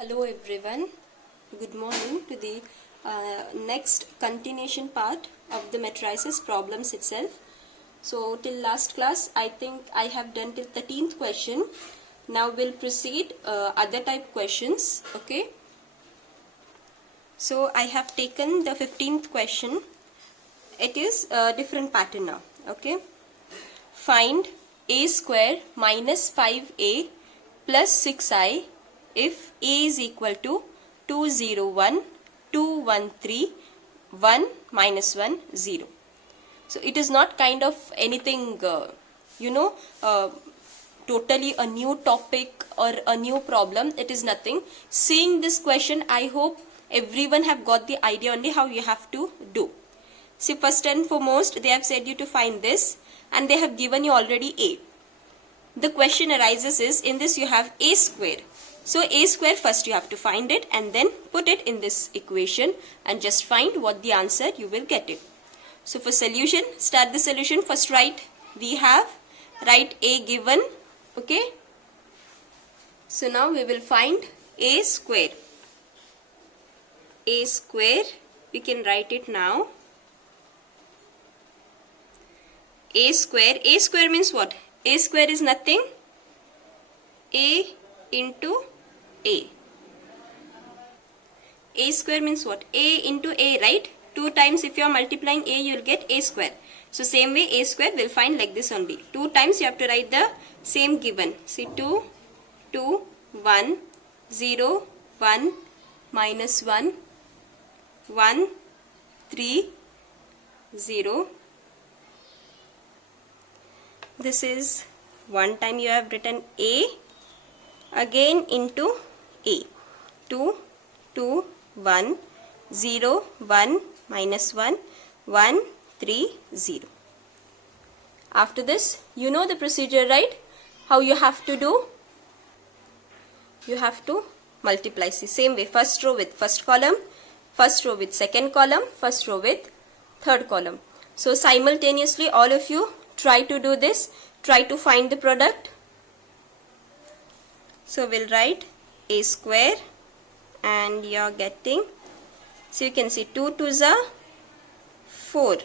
Hello everyone, good morning to the next continuation part of the matrices problems itself. So till last class I think I have done till 13th question. Now we'll proceed other type questions. Okay. So I have taken the 15th question. It is a different pattern now. Okay. Find a square minus 5a plus 6i if a is equal to 201, 213, 1 minus 1, 0. So it is not kind of anything, totally a new topic or a new problem. It is nothing. Seeing this question, I hope everyone have got the idea only how you have to do. See, first and foremost, they have said you to find this and they have given you already a. The question arises is, in this you have a square. So a square first you have to find it and then put it in this equation and just find what the answer you will get it. So for solution, start the solution. First write a given. Okay. So now we will find a square. A square, we can write it now. A square means what? A square is nothing. A into a. A square means what? A into a, right? 2 times if you are multiplying a, you will get a square. So same way a square will find like this only. 2 times you have to write the same given. See 2, 2, 1, 0, 1, minus 1, 1, 3, 0. This is one time you have written a, again into a. 2, 2, 1, 0, 1, minus 1, 1, 3, 0. After this, you know the procedure, right? How you have to do? You have to multiply. See, same way, first row with first column, first row with second column, first row with third column. So simultaneously all of you try to do this. Try to find the product. So we'll write a square and you're getting, so you can see 2 2s are 4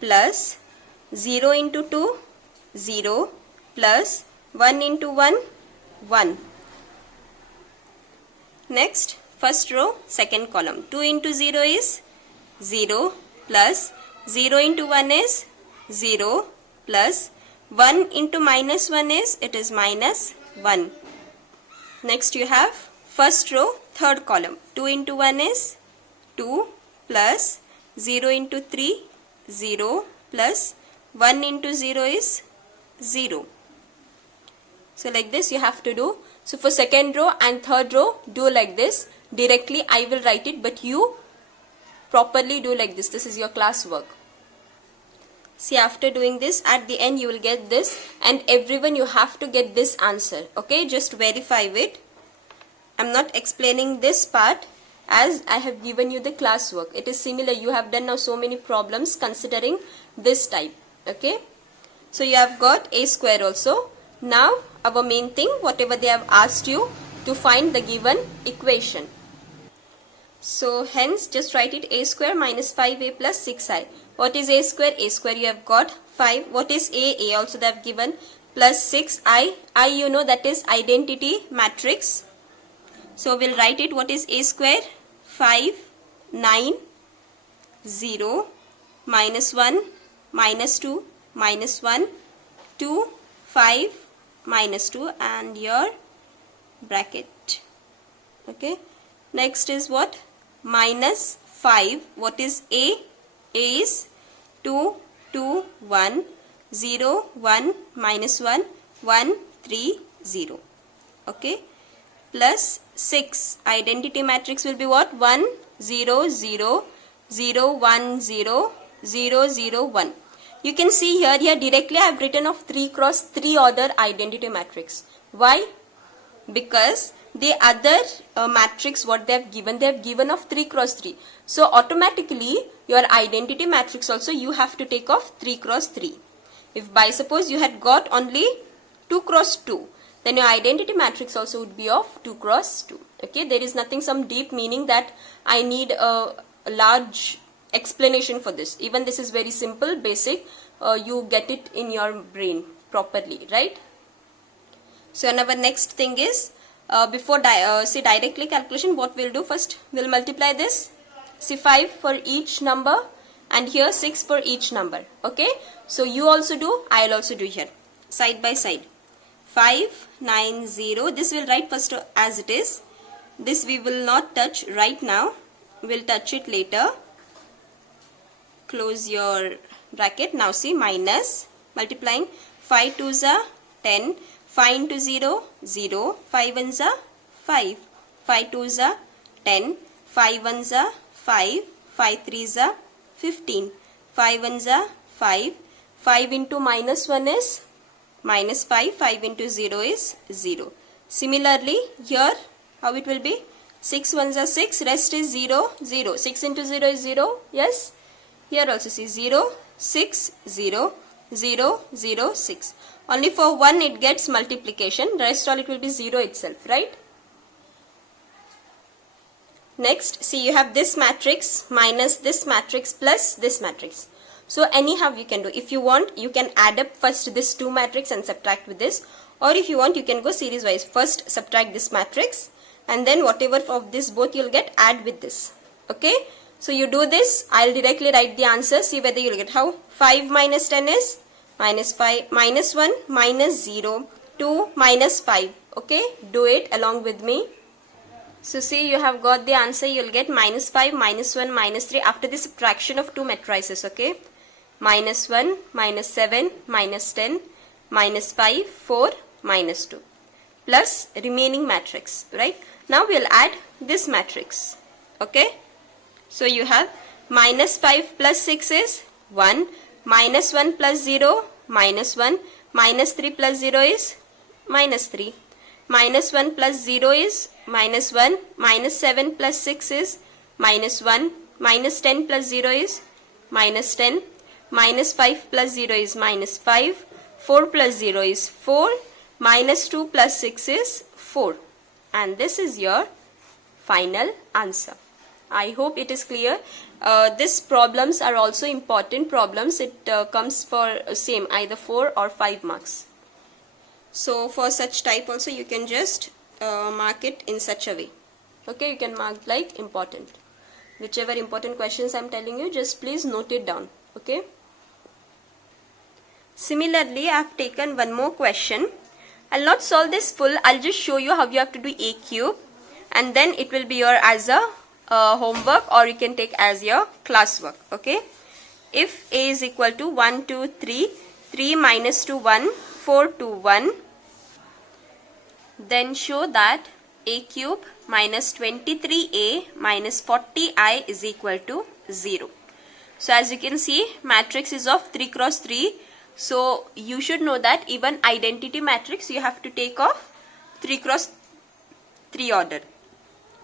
plus 0 into 2, 0 plus 1 into 1, 1. Next, first row, second column. 2 into 0 is 0 plus 0 into 1 is 0 plus 1 into minus 1 is, it is minus 1. Next you have first row, third column. 2 into 1 is 2 plus 0 into 3, 0 plus 1 into 0 is 0. So like this you have to do. So for second row and third row, do like this. Directly I will write it, but you properly do like this. This is your class work. See, after doing this, at the end you will get this, and everyone you have to get this answer. Okay, just verify it. I'm not explaining this part as I have given you the class work. It is similar. You have done now so many problems considering this type. Okay, so you have got a square also. Now our main thing, whatever they have asked you to find the given equation. So hence just write it a square minus 5a plus 6i. What is a square? A square you have got 5. What is a? A also they have given, plus 6i. I you know that is identity matrix. So we'll write it. What is a square? 5, 9, 0, minus 1, minus 2, minus 1, 2, 5, minus 2 and your bracket. Okay. Next is what? Minus 5. What is a? A is 2, 2, 1, 0, 1, minus 1, 1, 3, 0. Okay. Plus 6. Identity matrix will be what? 1, 0, 0, 0, 1, 0, 0, 0, 1. You can see here directly I have written of 3 cross 3 order identity matrix. Why? Because the other matrix what they have given of 3 cross 3. So automatically your identity matrix also you have to take of 3 cross 3. If by suppose you had got only 2 cross 2, then your identity matrix also would be of 2 cross 2. Okay, there is nothing some deep meaning that I need a large explanation for this. Even this is very simple, basic, you get it in your brain properly, right? So now our next thing is, before say directly calculation, what we'll do first, we'll multiply this, see 5 for each number and here 6 for each number. Okay, so you also do, I'll also do here, side by side. 5, 9, 0, this we'll write first as it is. This we will not touch right now, we'll touch it later. Close your bracket. Now see, minus, multiplying 5 2s are 10, 5 into 0, 0, 5 1s are 5, 5 2s are 10, 5 1s are 5, 5 3s are 15, 5 1s are 5, 5 into minus 1 is minus 5, 5 into 0 is 0. Similarly, here how it will be, 6 1s are 6, rest is 0, 0, 6 into 0 is 0, yes. Here also see 0, 6, 0, 0, 0, 6. Only for 1 it gets multiplication, rest all it will be 0 itself, right? Next, see you have this matrix minus this matrix plus this matrix. So anyhow you can do. If you want, you can add up first this 2 matrix and subtract with this. Or if you want, you can go series wise. First subtract this matrix and then whatever of this both you'll get, add with this. Okay. So you do this, I'll directly write the answer, see whether you'll get how. 5 minus 10 is minus 5, minus 1, minus 0, 2, minus 5. Okay, do it along with me. So see, you have got the answer, you'll get minus 5, minus 1, minus 3 after the subtraction of 2 matrices. Okay, minus 1, minus 7, minus 10, minus 5, 4, minus 2 plus remaining matrix, right? Now we'll add this matrix. Okay. So you have minus 5 plus 6 is 1, minus 1 plus 0, minus 1, minus 3 plus 0 is minus 3, minus 1 plus 0 is minus 1, minus 7 plus 6 is minus 1, minus 10 plus 0 is minus 10, minus 5 plus 0 is minus 5, 4 plus 0 is 4, minus 2 plus 6 is 4. And this is your final answer. I hope it is clear. These problems are also important problems. It comes for same either 4 or 5 marks. So for such type also you can just mark it in such a way. Okay, you can mark like important. Whichever important questions I am telling you, just please note it down. Okay. Similarly, I have taken one more question. I'll not solve this full. I'll just show you how you have to do a cube, and then it will be your as a homework, or you can take as your classwork. Okay, if a is equal to 1 2 3, 3 minus 2 1, 4 2 1, then show that a cube minus 23a minus 40i is equal to 0. So as you can see, matrix is of 3 cross 3. So you should know that even identity matrix you have to take of 3 cross 3 order.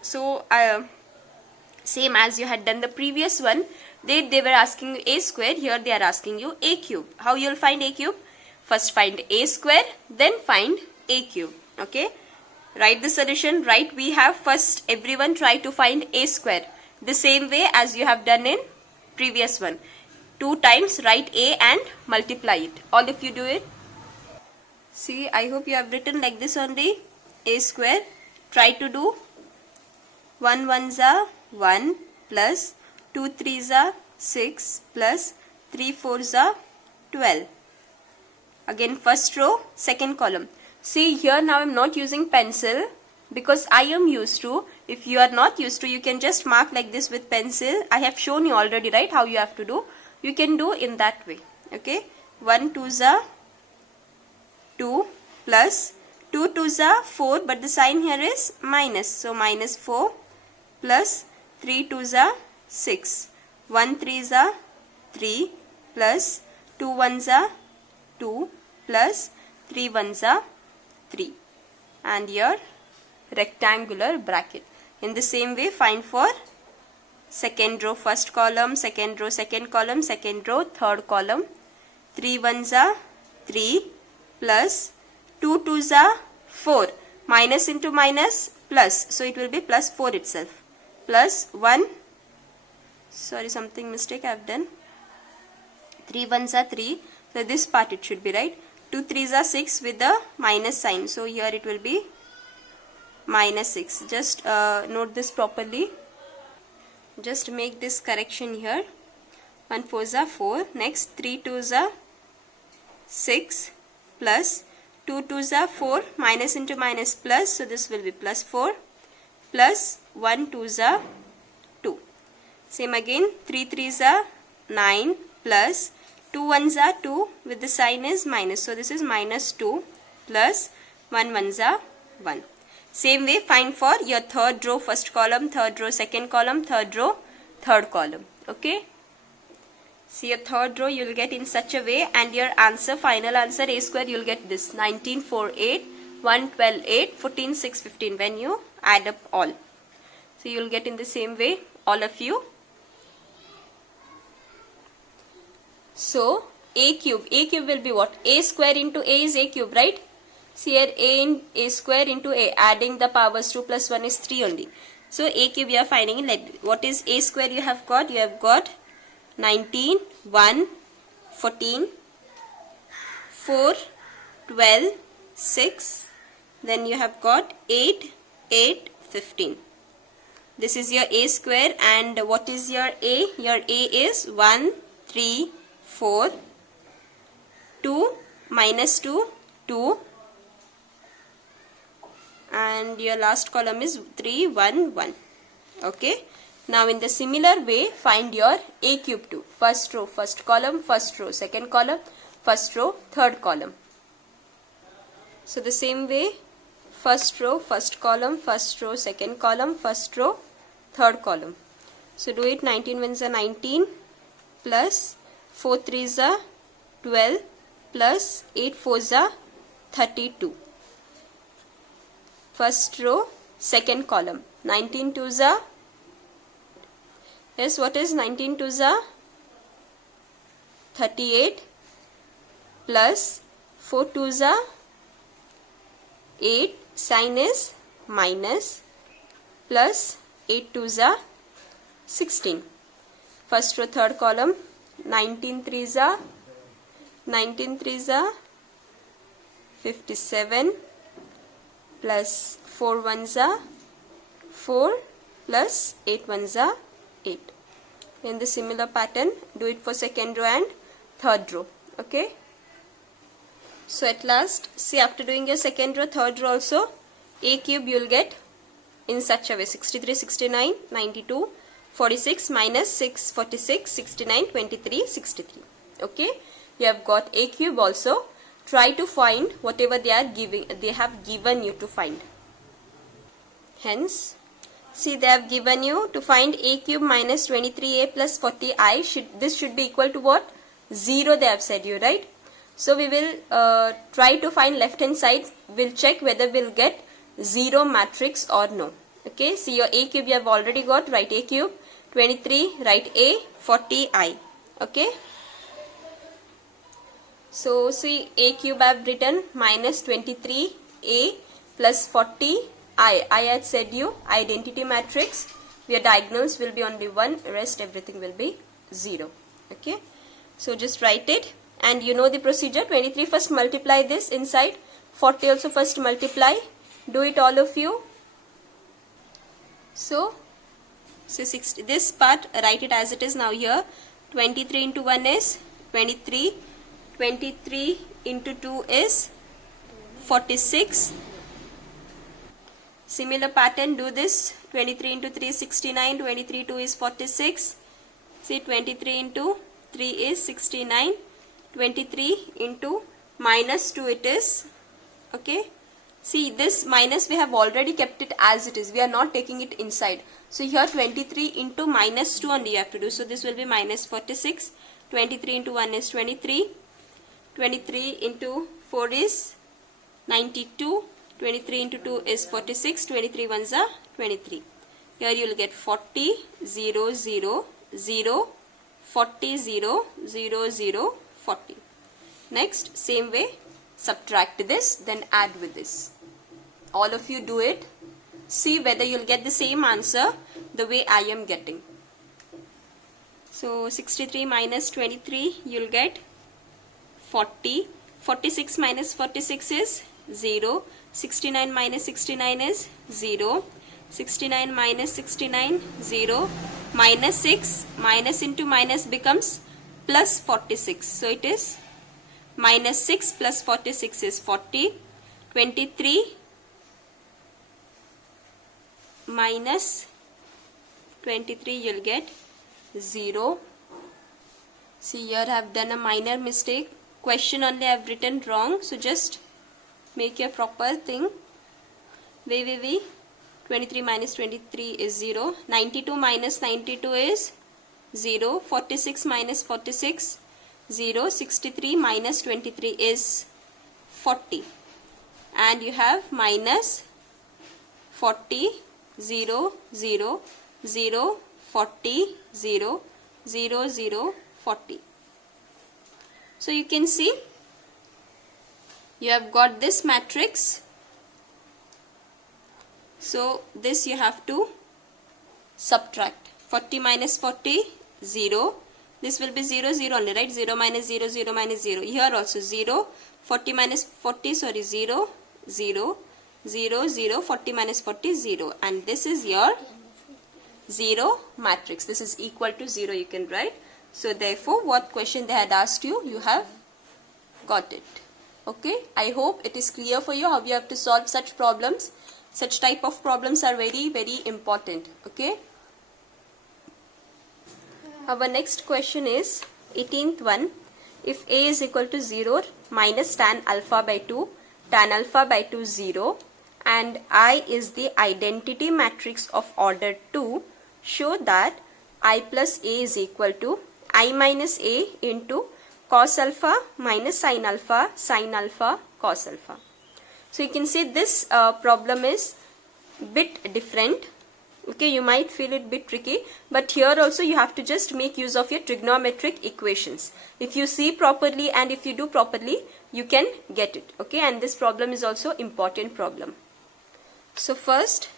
So same as you had done the previous one, they were asking you a square, here they are asking you a cube. How you will find a cube? First find a square, then find a cube. Okay, write the solution, right? We have first everyone try to find a square the same way as you have done in previous one. 2 times write a and multiply it. All if you do it. See, I hope you have written like this only. A square, try to do 1 1s are 1 plus 2 3s are 6 plus 3 4s are 12. Again first row, second column. See here now I am not using pencil because I am used to. If you are not used to, you can just mark like this with pencil. I have shown you already, right, how you have to do. You can do in that way. Okay, 1 2s are 2 plus 2 2s are 4, but the sign here is minus, so minus 4 plus 3 2s are 6, 1 3s are 3 plus 2 1s are 2 plus 3 1s are 3, and your rectangular bracket. In the same way find for second row, first column, second row, second column, second row, third column. 3 1s are 3 plus 2 2s are 4. Minus into minus plus. So it will be plus 4 itself. Plus 1. Sorry, something mistake I have done. 3 ones are 3. So this part it should be right. 2 threes are 6 with the minus sign. So here it will be minus 6. Just note this properly. Just make this correction here. 1 fours are 4. Next 3 twos are 6 plus 2 twos are 4. Minus into minus plus. So this will be plus 4 plus 1 twos are 2. Same again. 3 threes are 9 plus 2 ones are 2 with the sign is minus. So this is minus 2 plus 1 ones are 1. Same way find for your third row first column, third row second column, third row third column. Okay. See your third row you will get in such a way, and your answer, final answer a square, you will get this 19, 4, 8, 1, 12, 8, 14, 6, 15 when you add up all. So you will get in the same way all of you. So a cube will be what? A square into a is a cube, right? See here a square into a, adding the powers 2 plus 1 is 3 only. So a cube you are finding. What is a square you have got? You have got 19, 1, 14, 4, 12, 6. Then you have got 8, 8, 15. This is your a square, and what is your a? Your a is 1, 3, 4, 2, minus 2, 2, and your last column is 3, 1, 1. Okay. Now in the similar way find your a cube too. First row first column, first row second column, first row third column. So the same way first row first column, first row second column, first row third column. So do it. 19 ones are 19 plus 4 threes are 12 plus 8 fours are 32. First row second column. 19 twos are, yes, what is 19 twos are 38 plus 4 twos are 8, sign is minus, plus 8 twos are 16. First row third column. 19 threes are 57 plus 4 ones are 4 plus 8 ones are 8. In the similar pattern do it for second row and third row. Okay. So at last, see, after doing your second row third row also, a cube you will get in such a way: 63, 69, 92, 46, minus 6, 46, 69, 23, 63. Okay. You have got a cube also. Try to find whatever they have given you to find. Hence, see, they have given you to find a cube minus 23a plus 40i. This should be equal to what? 0 they have said you, right? So we will try to find left hand side. We'll check whether we'll get 0 matrix or no. Okay, see your a cube you have already got. Write a cube. 23, write a, 40i. Okay. So see, a cube I have written minus 23a plus 40i. I had said you identity matrix where diagonals will be only 1, rest everything will be 0. Okay. So just write it, and you know the procedure. 23 first multiply this inside, 40 also first multiply. Do it all of you. So 60, this part write it as it is now here. 23 into 1 is 23. 23 into 2 is 46. Similar pattern, do this. 23 into 3 is 69. 23 2 is 46. See, 23 into 3 is 69. 23 into minus 2 it is. Okay. See, this minus we have already kept it as it is. We are not taking it inside. So here 23 into minus 2 only you have to do. So this will be minus 46. 23 into 1 is 23. 23 into 4 is 92. 23 into 2 is 46. 23 ones are 23. Here you will get 40, 0, 0, 0, 40, 0, 0, 0, 40. Next, same way, subtract this, then add with this. All of you do it. See whether you'll get the same answer the way I am getting. So 63 minus 23, you'll get 40. 46 minus 46 is 0. 69 minus 69 is 0. 69 minus 69, 0. Minus 6, minus into minus becomes plus 46. So it is minus 6 plus 46 is 40. 23 minus 23, you'll get 0. See, here I have done a minor mistake. Question only I have written wrong. So just make your proper thing. 23 minus 23 is 0. 92 minus 92 is 0. 46 minus 46, 0. 63 minus 23 is 40. And you have minus 40, 0, 0, 0, 40, 0, 0, 0, 40. So you can see you have got this matrix. So this you have to subtract. 40 minus 40, 0. This will be 0, 0 only, right? 0 minus 0, 0 minus 0. Here also 0. 40 minus 40, sorry, 0, 0, 0, 0. 40 minus 40, 0. And this is your 0 matrix. This is equal to 0, you can write. So therefore, what question they had asked you, you have got it. Okay, I hope it is clear for you how you have to solve such problems. Such type of problems are very, very important. Okay. Our next question is 18th one. If A is equal to 0 minus tan alpha by 2, tan alpha by 2 0, and I is the identity matrix of order 2, show that I plus A is equal to I minus A into cos alpha minus sin alpha, cos alpha. So you can see this problem is bit different. Okay, you might feel it bit tricky, but here also you have to just make use of your trigonometric equations. If you see properly and if you do properly, you can get it. Okay, and this problem is also important problem. So first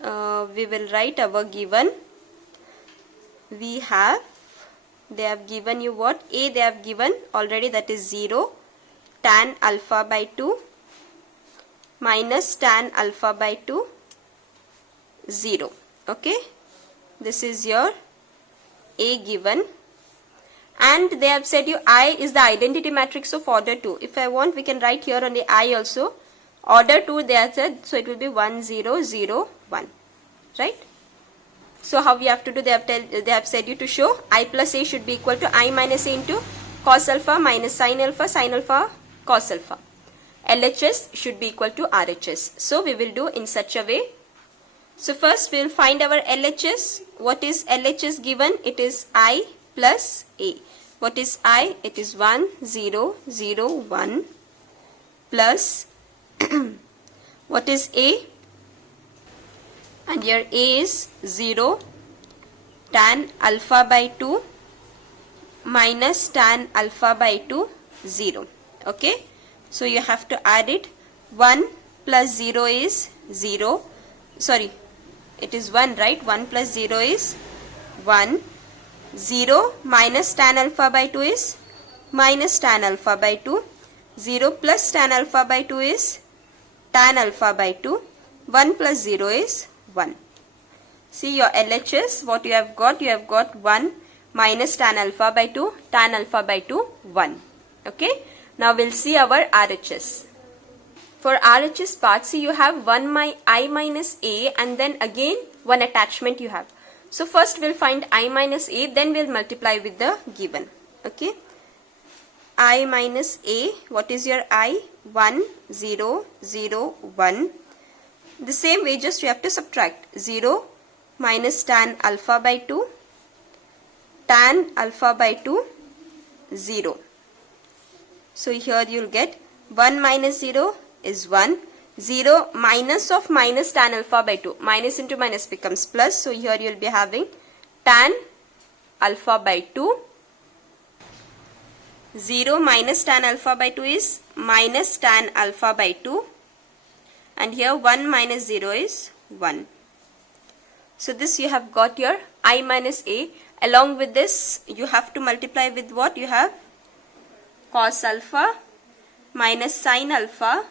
we will write our given. We have, they have given you what? A they have given already, that is 0 tan alpha by 2 minus tan alpha by 2 0. Okay, this is your A given, and they have said you I is the identity matrix of order 2. If I want, we can write here on the I also. Order 2 they have said, so it will be 1 0 0 1, right? So how we have to do? They have said you to show I plus A should be equal to I minus A into cos alpha minus sin alpha, cos alpha. LHS should be equal to RHS. So we will do in such a way. So first we will find our LHS. What is LHS given? It is I plus A. What is I? It is 1 0 0 1 plus what is A? And here A is 0 tan alpha by 2 minus tan alpha by 2 0. Okay, so you have to add it. 1 plus 0 is 0. Sorry, it is 1, right? 1 plus 0 is 1. 0 minus tan alpha by 2 is minus tan alpha by 2. 0 plus tan alpha by 2 is tan alpha by 2. 1 plus 0 is 1. See your LHS, what you have got? You have got 1 minus tan alpha by 2, tan alpha by 2, 1. Okay. Now we'll see our RHS. For RHS part, see you have I minus A and then again one attachment you have. So first we'll find I minus A, then we'll multiply with the given. Okay. I minus A, what is your I? 1 0 0 1. The same way, just you have to subtract 0 minus tan alpha by 2, tan alpha by 2, 0. So here you will get 1 minus 0 is 1. 0 minus of minus tan alpha by 2. Minus into minus becomes plus. So here you will be having tan alpha by 2. 0 minus tan alpha by 2 is minus tan alpha by 2. and here 1 minus 0 is 1. So this you have got your I minus A. Along with this you have to multiply with what? You have cos alpha minus sin alpha,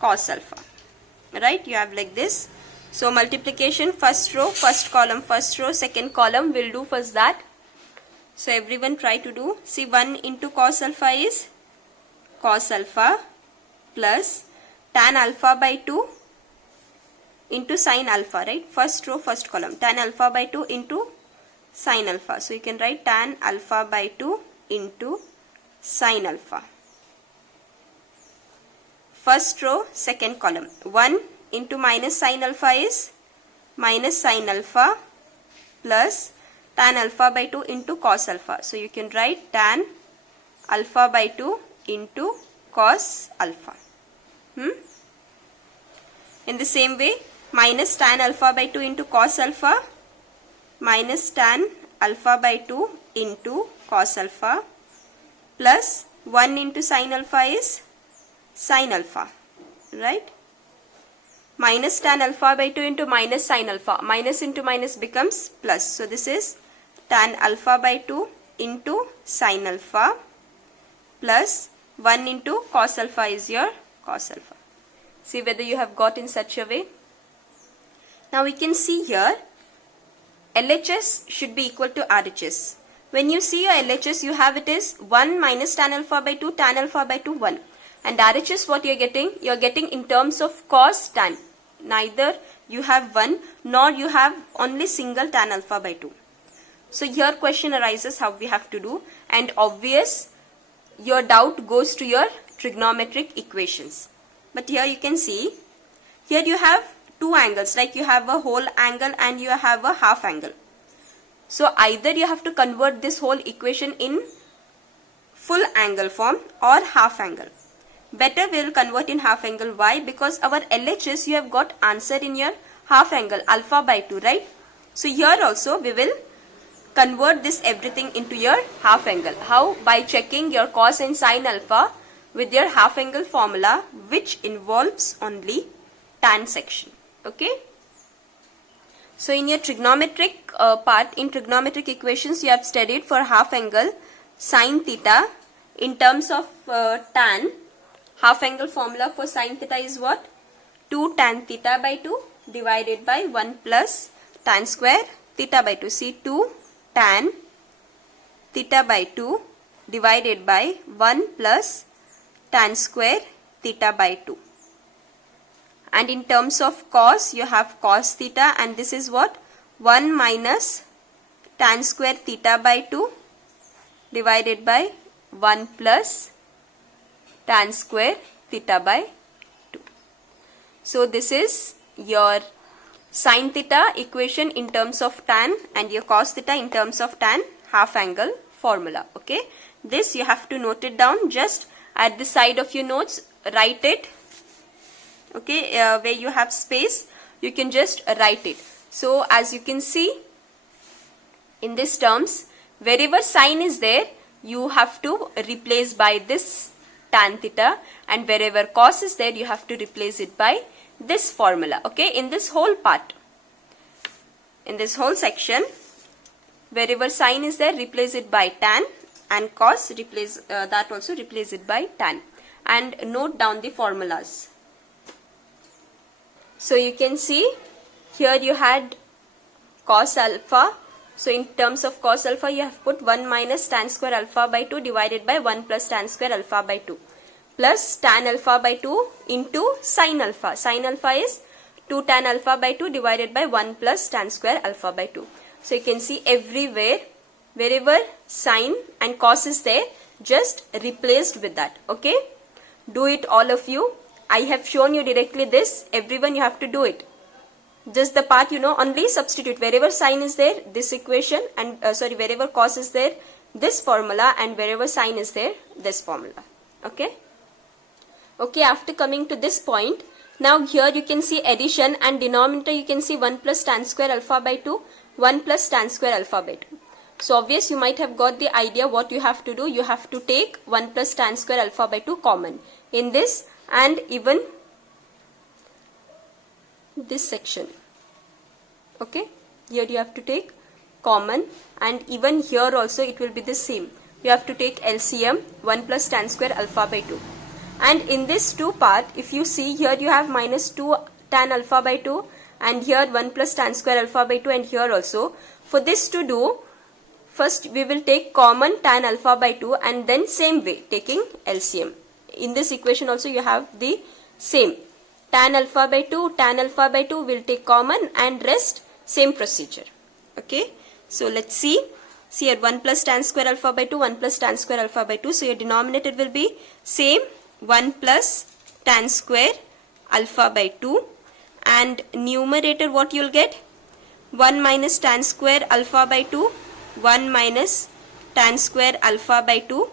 cos alpha. Right? You have like this. So multiplication, first row, first column, first row, second column. We'll do first that. So everyone try to do. See, 1 into cos alpha is cos alpha plus tan alpha by 2 into sin alpha, right? First row, first column. Tan alpha by 2 into sin alpha. So you can write tan alpha by 2 into sin alpha. First row, second column. 1 into minus sin alpha is minus sin alpha plus tan alpha by 2 into cos alpha. So you can write tan alpha by 2 into cos alpha. In the same way, minus tan alpha by 2 into cos alpha minus tan alpha by 2 into cos alpha plus 1 into sin alpha is sin alpha, right? Minus tan alpha by 2 into minus sin alpha. Minus into minus becomes plus. So this is tan alpha by 2 into sin alpha plus 1 into cos alpha is your cos alpha. See whether you have got in such a way. Now we can see here LHS should be equal to RHS. When you see your LHS, you have it is 1 minus tan alpha by 2, tan alpha by 2, 1. And RHS what you are getting? You are getting in terms of cos tan. Neither you have 1 nor you have only single tan alpha by 2. So here question arises how we have to do, and obvious your doubt goes to your trigonometric equations. But here you can see, here you have two angles, like you have a whole angle and you have a half angle. So either you have to convert this whole equation in full angle form or half angle. Better we will convert in half angle. Why? Because our LHS you have got answer in your half angle, alpha by 2, right? So here also we will convert this everything into your half angle. How? By checking your cos and sin alpha with your half angle formula, which involves only tan section. Okay? So in your trigonometric part, in trigonometric equations you have studied for half angle sin theta in terms of tan. Half angle formula for sin theta is what? 2 tan theta by 2 divided by 1 plus tan square theta by 2. See, 2 tan theta by 2 divided by 1 plus tan square theta by 2. And in terms of cos, you have cos theta, and this is what? 1 minus tan square theta by 2 divided by 1 plus tan square theta by 2. So this is your sin theta equation in terms of tan and your cos theta in terms of tan half angle formula. Okay, this you have to note it down. Just at the side of your notes, write it. Okay, where you have space, you can just write it. So as you can see in these terms, wherever sin is there, you have to replace by this tan theta, and wherever cos is there, you have to replace it by this formula. Okay, in this whole part, in this whole section, wherever sin is there, replace it by tan, and cos replace that also replace it by tan, and note down the formulas. So you can see here you had cos alpha. So in terms of cos alpha, you have put 1 minus tan square alpha by 2 divided by 1 plus tan square alpha by 2 plus tan alpha by 2 into sin alpha. Sin alpha is 2 tan alpha by 2 divided by 1 plus tan square alpha by 2. So you can see everywhere, wherever sin and cos is there, just replaced with that. Okay, do it all of you. I have shown you directly this. Everyone you have to do it. Just the part only substitute wherever sin is there, this equation, and wherever cos is there, this formula, and wherever sin is there, this formula. Okay. Okay, after coming to this point, now here you can see addition, and denominator you can see 1 plus tan square alpha by 2, 1 plus tan square alpha by 2. So obvious, you might have got the idea what you have to do. You have to take 1 plus tan square alpha by 2 common in this and even this section. Okay, here you have to take common, and even here also it will be the same. You have to take LCM 1 plus tan square alpha by 2. And in this 2 part, if you see here, you have minus 2 tan alpha by 2, and here 1 plus tan square alpha by 2, and here also. For this to do, first we will take common tan alpha by 2 and then same way taking LCM. In this equation also you have the same. Tan alpha by 2 will take common, and rest same procedure. Okay. So let's see. See here, 1 plus tan square alpha by 2, 1 plus tan square alpha by 2. So your denominator will be same, 1 plus tan square alpha by 2, and numerator what you will get? 1 minus tan square alpha by 2, 1 minus tan square alpha by 2,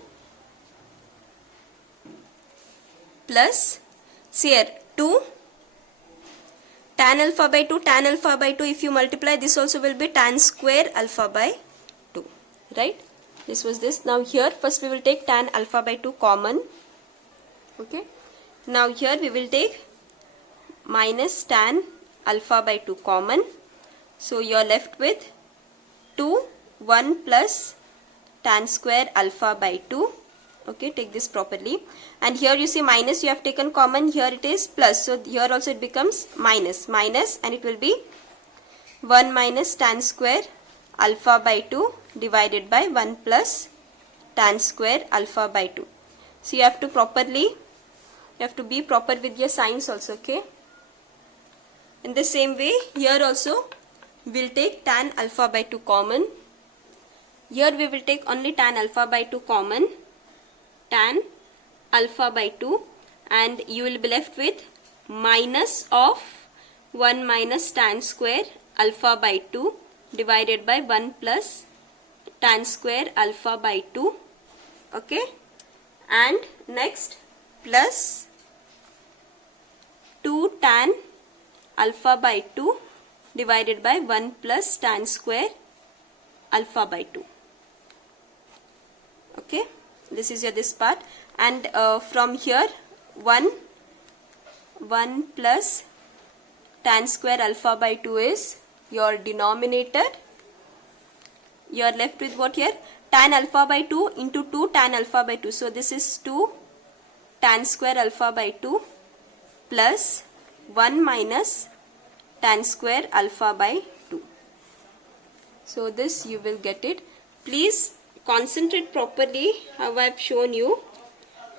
plus, see here, 2 tan alpha by 2, if you multiply, this also will be tan square alpha by 2, right? This was this. Now here first we will take tan alpha by 2 common. Okay. Now here we will take minus tan alpha by 2 common. So you are left with 2, 1 plus tan square alpha by 2. Okay, take this properly. And here you see minus, you have taken common, here it is plus. So here also it becomes minus, and it will be 1 minus tan square alpha by 2 divided by 1 plus tan square alpha by 2. So you have to be proper with your signs also, okay. In the same way, here also we will take tan alpha by 2 common. Here we will take only tan alpha by 2 common, tan alpha by 2, and you will be left with minus of 1 minus tan square alpha by 2 divided by 1 plus tan square alpha by 2. Okay, and next plus 2 tan alpha by 2 divided by 1 plus tan square alpha by 2. Okay, this is your this part, and from here 1 plus tan square alpha by 2 is your denominator. You are left with what here? Tan alpha by 2 into 2 tan alpha by 2. So this is 2 tan square alpha by 2 plus 1 minus tan square alpha by 2. So this you will get it. Please concentrate properly how I have shown you.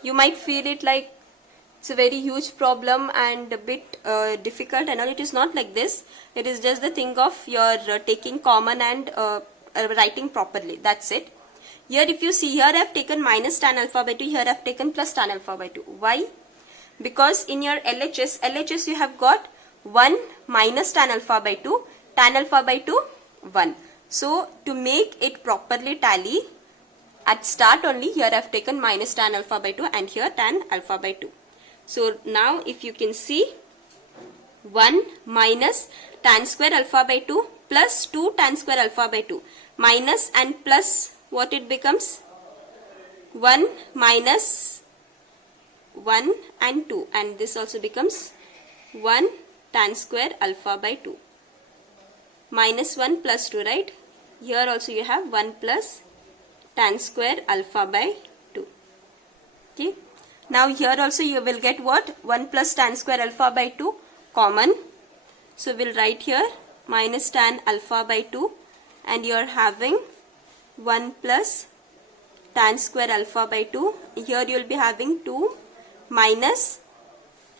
You might feel it like it's a very huge problem and a bit difficult, and all. It is not like this. It is just the thing of your taking common and writing properly. That's it. Here if you see, here I have taken minus tan alpha by 2, here I have taken plus tan alpha by 2. Why? Because in your LHS you have got 1 minus tan alpha by 2, tan alpha by 2, 1. So to make it properly tally, at start only here I have taken minus tan alpha by 2 and here tan alpha by 2. So now if you can see, 1 minus tan square alpha by 2 plus 2 tan square alpha by 2, minus and plus, what it becomes? 1 minus 1 and 2, and this also becomes 1 tan square alpha by 2. Minus 1 plus 2, right? Here also you have 1 plus tan square alpha by 2. Okay. Now here also you will get what? 1 plus tan square alpha by 2 common. So we'll write here minus tan alpha by 2, and you are having 1 plus tan square alpha by 2. Here you will be having 2 minus,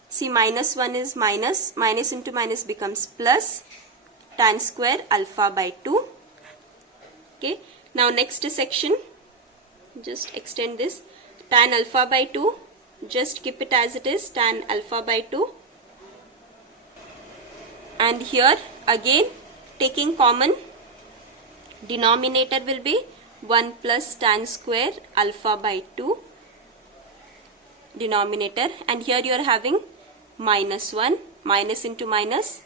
see minus 1 is minus, minus into minus becomes plus tan square alpha by 2. Okay. Now next section, just extend this, tan alpha by 2, just keep it as it is, tan alpha by 2. And here again taking common, denominator will be 1 plus tan square alpha by 2 denominator, and here you are having minus 1, minus into minus,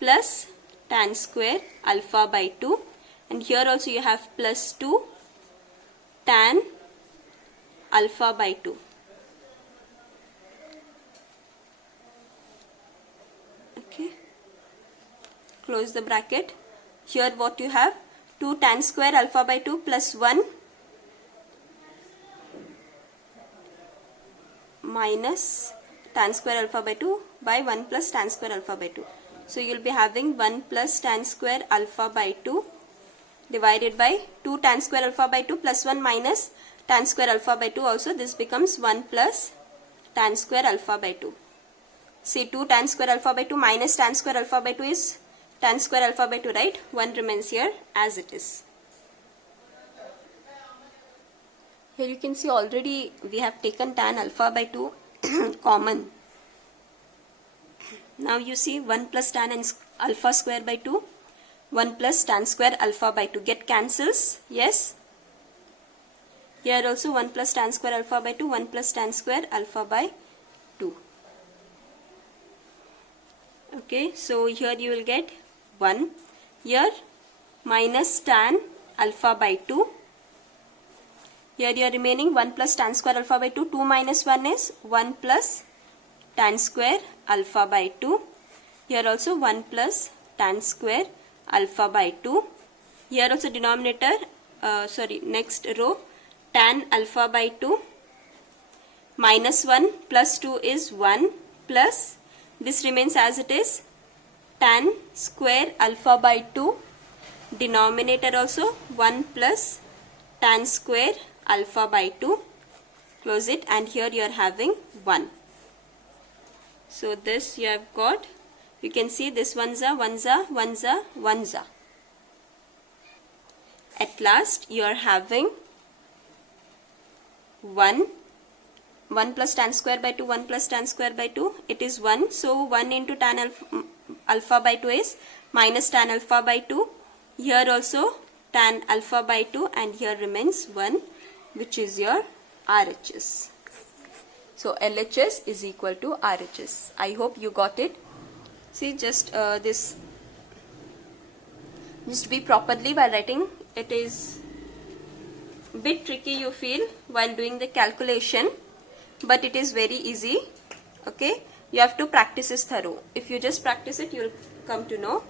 plus tan square alpha by 2, and here also you have plus 2 tan alpha by 2. Okay, close the bracket. Here what you have, 2 tan square alpha by 2 plus 1 minus tan square alpha by 2 by 1 plus tan square alpha by 2. So you will be having 1 plus tan square alpha by 2 divided by 2 tan square alpha by 2 plus 1 minus tan square alpha by 2, also this becomes 1 plus tan square alpha by 2. See, 2 tan square alpha by 2 minus tan square alpha by 2 is tan square alpha by 2, right? 1 remains here as it is. Here you can see already we have taken tan alpha by 2 common. Now you see 1 plus tan and alpha square by 2, 1 plus tan square alpha by 2 get cancels, yes. Here also 1 plus tan square alpha by 2, 1 plus tan square alpha by 2. Okay, so here you will get 1. Here minus tan alpha by 2. Here you are remaining 1 plus tan square alpha by 2. 2 minus 1 is 1 plus tan square alpha by 2. Here also 1 plus tan square alpha by 2. Here also denominator, next row, tan alpha by 2 minus 1 plus 2 is 1 plus, this remains as it is, tan square alpha by 2, denominator also 1 plus tan square alpha by 2, close it, and here you are having 1. So this you have got, you can see this one's a. At last you are having 1 plus tan square by 2, 1 plus tan square by 2, it is 1. So 1 into tan alpha by 2 is minus tan alpha by 2. Here also tan alpha by 2, and here remains 1, which is your RHS. So LHS is equal to RHS. I hope you got it. See, just be properly while writing. It is a bit tricky you feel while doing the calculation, but it is very easy. Okay, you have to practice this thorough. If you just practice it, you will come to know.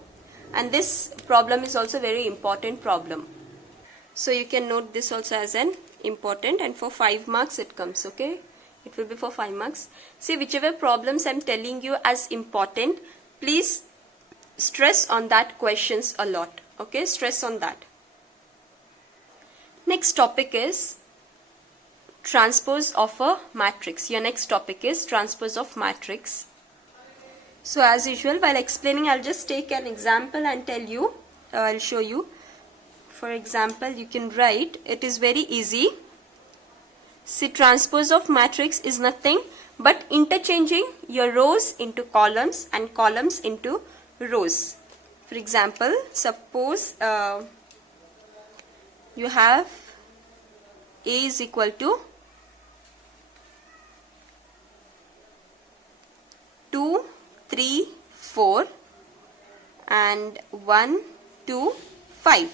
And this problem is also very important problem. So you can note this also as an important, and for 5 marks it comes. Okay, it will be for 5 marks. See, whichever problems I am telling you as important, please stress on that questions a lot. Okay, stress on that. Next topic is transpose of a matrix. Your next topic is transpose of matrix. So as usual, while explaining, I'll just take an example and tell you, I'll show you. For example, you can write, it is very easy. See, transpose of matrix is nothing but interchanging your rows into columns and columns into rows. For example, suppose you have A is equal to 2, 3, 4 and 1, 2, 5.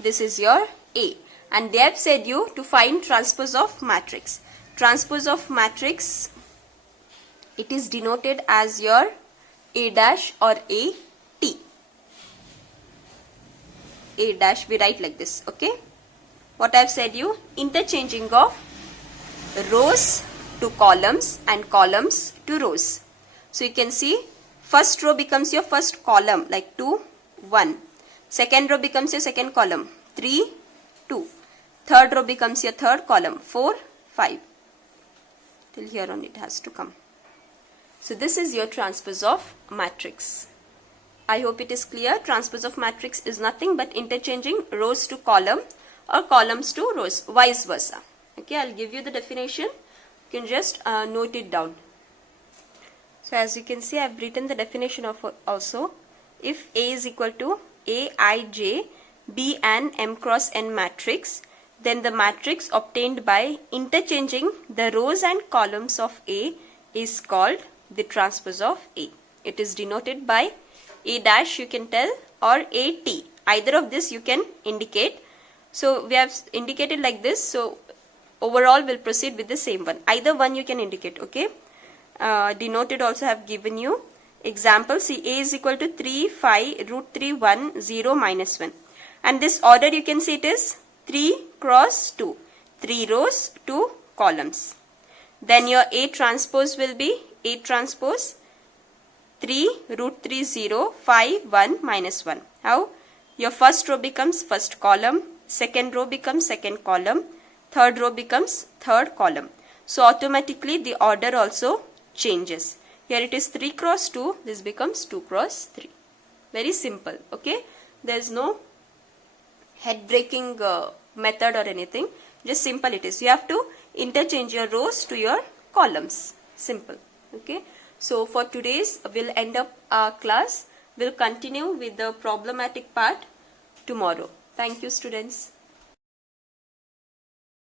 This is your A, and they have said you to find transpose of matrix. Transpose of matrix, it is denoted as your A dash or A T. A dash we write like this. Okay, what I have said you, interchanging of rows to columns and columns to rows. So you can see first row becomes your first column, like 2, 1. Second row becomes your second column, 3, 2. Third row becomes your third column, 4, 5. Till here on it has to come. So this is your transpose of matrix. I hope it is clear. Transpose of matrix is nothing but interchanging rows to column or columns to rows, vice versa. Okay, I'll give you the definition. You can just note it down. So as you can see, I've written the definition of also. If A is equal to Aij be an M cross N matrix, then the matrix obtained by interchanging the rows and columns of A is called the transpose of A. It is denoted by A dash, you can tell, or AT, Either of this you can indicate. So we have indicated like this. So overall we'll proceed with the same one. Either one you can indicate. Okay. Denoted also have given you. Example, see, A is equal to 3, 5, root 3, 1, 0, minus 1. And this order you can see it is 3 cross 2. 3 rows, 2 columns. Then your A transpose will be A transpose 3, root 3, 0, 5, 1, minus 1. How? Your first row becomes first column, second row becomes second column, third row becomes third column. So automatically the order also changes. Here it is 3 cross 2, this becomes 2 cross 3. Very simple, okay? There is no head-breaking method or anything. Just simple it is. You have to interchange your rows to your columns. Simple, okay? So for today's, we'll end up our class. We'll continue with the problematic part tomorrow. Thank you, students.